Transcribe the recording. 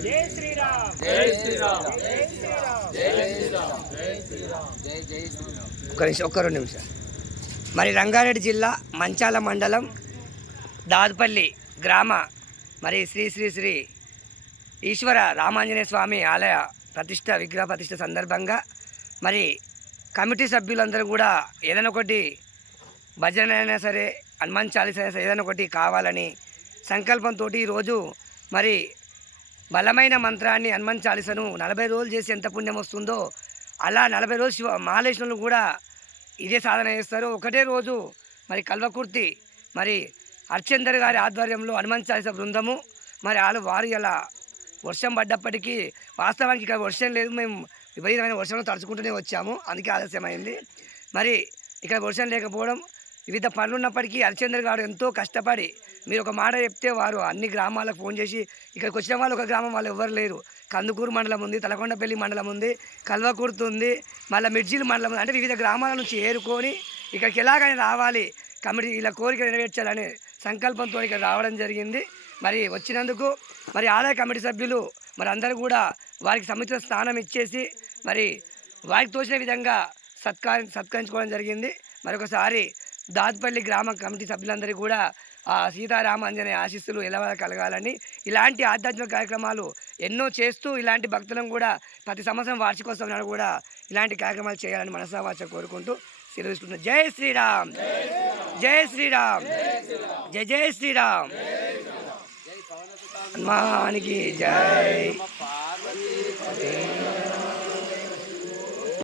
జై శ్రీరామ్. జై శ్రీరామ్. జై శ్రీరామ్. జై శ్రీరామ్. జై శ్రీరామ్. జై జై శ్రీరామ్. ఒక నిమిషం ఒక్క రెండు నిమిషాలు. మరి రంగారెడ్డి జిల్లా మంచాల మండలం దాదుపల్లి గ్రామ మరి శ్రీ శ్రీ శ్రీ ఈశ్వర రామాంజనేయ స్వామి ఆలయ ప్రతిష్ట విగ్రహ ప్రతిష్ట సందర్భంగా మరి కమిటీ సభ్యులందరూ కూడా ఏదైనా ఒకటి భజన అయినా సరే హనుమాన్ చాలీస అయినా సరే ఏదైనా ఒకటి కావాలని సంకల్పంతో ఈరోజు మరి బలమైన మంత్రాన్ని హనుమాన్ చాలీసను నలభై రోజులు చేసి ఎంత పుణ్యం వస్తుందో అలా నలభై రోజులు శివ మహాలేశ్వరులు కూడా ఇదే సాధన చేస్తారు. ఒకటే రోజు మరి కల్వకుర్తి మరి హర్చందర్ గారి ఆధ్వర్యంలో హనుమాన్ చాలీస బృందము మరి వాళ్ళు వారు ఇలా వర్షం పడ్డప్పటికీ వాస్తవానికి ఇక్కడ వర్షం లేదు. మేము విపరీతమైన వర్షంలో తడుచుకుంటూనే వచ్చాము. అందుకే ఆలస్యమైంది. మరి ఇక్కడ వర్షం లేకపోవడం వివిధ పనులు ఉన్నప్పటికీ హరిచంద్ర గారు ఎంతో కష్టపడి మీరు ఒక మాట చెప్తే వారు అన్ని గ్రామాలకు ఫోన్ చేసి ఇక్కడికి వచ్చిన వాళ్ళు ఒక గ్రామం వాళ్ళు ఎవరు లేరు. కందుకూరు మండలం ఉంది తలకొండపల్లి మండలం ఉంది కల్వకుర్తి ఉంది మళ్ళీ మిర్జిల్ మండలం ఉంది. అంటే వివిధ గ్రామాల నుంచి ఏరుకొని ఇక్కడికి ఎలాగైనా రావాలి. కమిటీ ఇలా కోరిక నెరవేర్చాలనే సంకల్పంతో ఇక్కడ రావడం జరిగింది. మరి వచ్చినందుకు మరి ఆదాయ కమిటీ సభ్యులు మరి అందరూ కూడా వారికి సముచిత స్థానం ఇచ్చేసి మరి వారికి తోచిన విధంగా సత్కారి సత్కరించుకోవడం జరిగింది. మరొకసారి దాద్పల్లి గ్రామ కమిటీ సభ్యులందరికీ కూడా ఆ సీతారామాంజనేయ ఆశీస్సులు ఎలా కలగాలని ఇలాంటి ఆధ్యాత్మిక కార్యక్రమాలు ఎన్నో చేస్తూ ఇలాంటి భక్తులను కూడా ప్రతి సంవత్సరం వార్షికోత్సవం నాడు కూడా ఇలాంటి కార్యక్రమాలు చేయాలని మనసావాచ కోరుకుంటూ సెలవుకుంటున్నాను జై శ్రీరామ్! జై శ్రీరామ్! జై జై శ్రీరామ్! హనుమానికి జై!